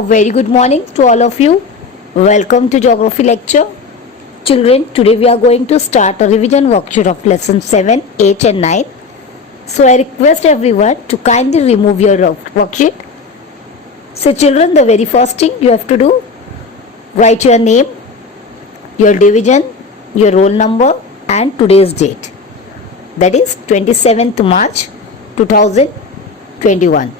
A very good morning to all of you. Welcome to Geography lecture. Children, today we are going to start a revision worksheet of lesson 7, 8 and 9. So I request everyone to kindly remove your worksheet. So children, the very first thing you have to do, write your name, your division, your roll number and today's date. That is 27th March 2021.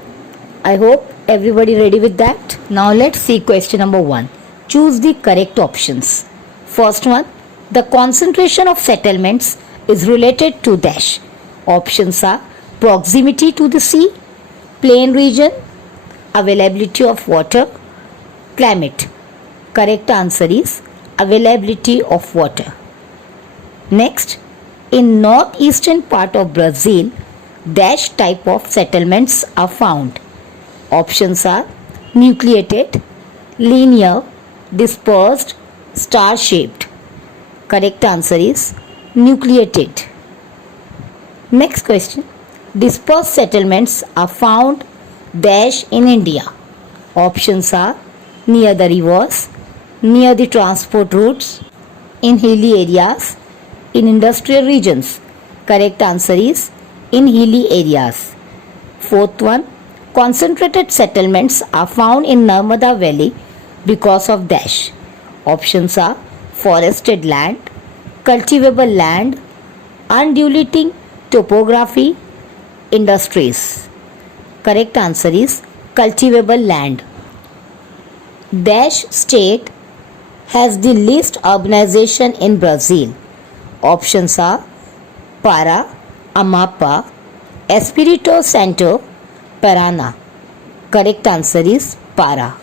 I hope everybody ready with that. Now let's see question number 1. Choose the correct options. First one, the concentration of settlements is related to dash. Options are proximity to the sea, plain region, availability of water, climate. Correct answer is availability of water. Next, in northeastern part of Brazil, dash type of settlements are found. Options are nucleated, linear, dispersed, star-shaped. Correct answer is nucleated. Next question. Dispersed settlements are found dash in India. Options are near the rivers, near the transport routes, in hilly areas, in industrial regions. Correct answer is in hilly areas. Fourth one. Concentrated settlements are found in Narmada Valley because of dash. Options are forested land, cultivable land, undulating topography, industries. Correct answer is cultivable land. Dash state has the least urbanization in Brazil. Options are Para, Amapá, Espírito Santo, Paraná. Correct answer is Para.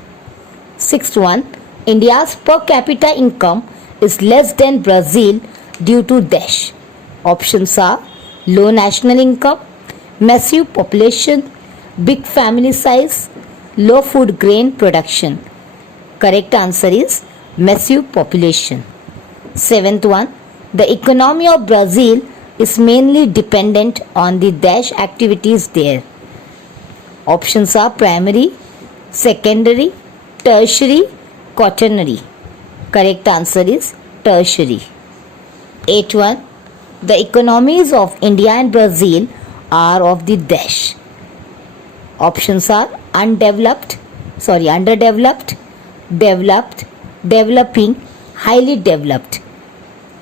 Sixth one, India's per capita income is less than Brazil due to dash. Options are low national income, massive population, big family size, low food grain production. Correct answer is massive population. Seventh one, the economy of Brazil is mainly dependent on the dash activities there. Options are primary, secondary, tertiary, quaternary. Correct answer is tertiary. 8.1. The economies of India and Brazil are of the dash. Options are underdeveloped, developed, developing, highly developed.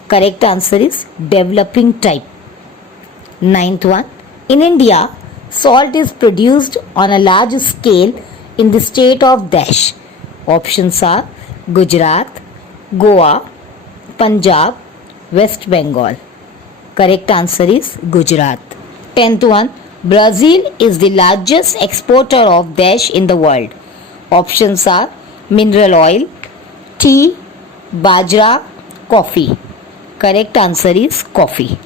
Correct answer is developing type. 9th one. In India, salt is produced on a large scale in the state of dash. Options are Gujarat, Goa, Punjab, West Bengal. Correct answer is Gujarat. 10th one. Brazil is the largest exporter of dash in the world. Options are mineral oil, tea, bajra, coffee. Correct answer is coffee.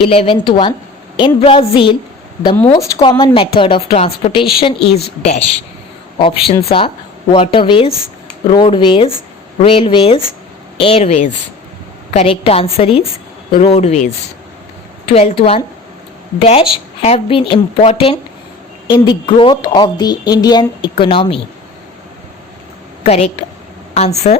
11th one. In Brazil, the most common method of transportation is dash. Options are waterways, roadways, railways, airways. Correct answer is roadways. 12th one. Dash have been important in the growth of the Indian economy. Correct answer.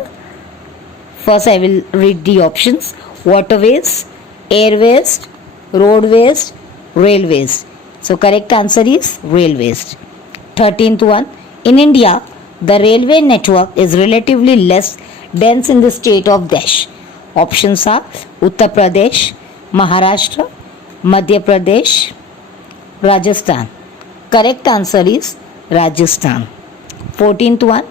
First I will read the options. Waterways, airways, roadways, railways. So correct answer is railways. 13th one. In India, the railway network is relatively less dense in the state of dash. Options are Uttar Pradesh, Maharashtra, Madhya Pradesh, Rajasthan. Correct answer is Rajasthan. 14th one.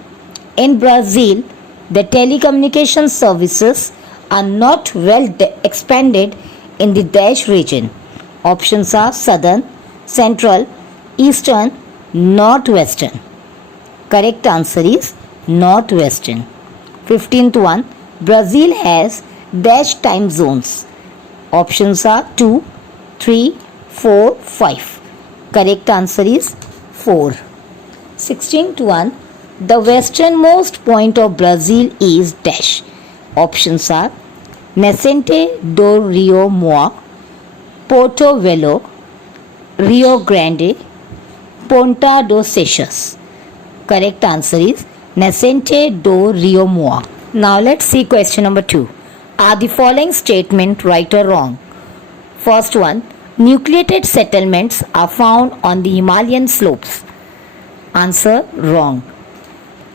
In Brazil, the telecommunication services are not well expanded in the dash region. Options are southern, central, eastern, northwestern. Correct answer is northwestern. 15th one. Brazil has dash time zones. Options are 2, 3, 4, 5. Correct answer is 4. 16th one. The westernmost point of Brazil is dash. Options are Nascente do Rio Moa, Porto Velho, Rio Grande, Ponta dos Seixas. Correct answer is Nascente do Rio Moa. Now let's see question number 2. Are the following statement right or wrong? First one, nucleated settlements are found on the Himalayan slopes. Answer wrong.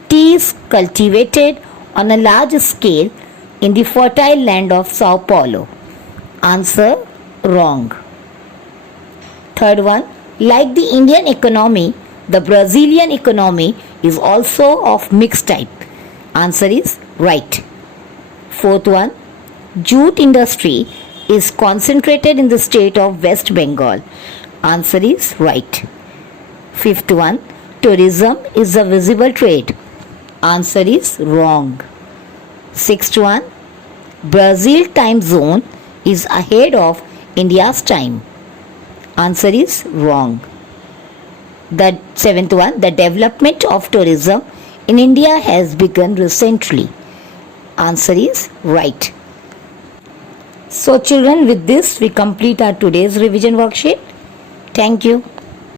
Tea is cultivated on a large scale in the fertile land of Sao Paulo. Answer wrong. Third one, like the Indian economy, the Brazilian economy is also of mixed type. Answer is right. Fourth one, jute industry is concentrated in the state of West Bengal. Answer is right. Fifth one, tourism is a visible trade. Answer is wrong. Sixth one, Brazil time zone is ahead of India's time. Answer is wrong. The seventh one, the development of tourism in India has begun recently. Answer is right. So children, with this we complete our today's revision worksheet. Thank you.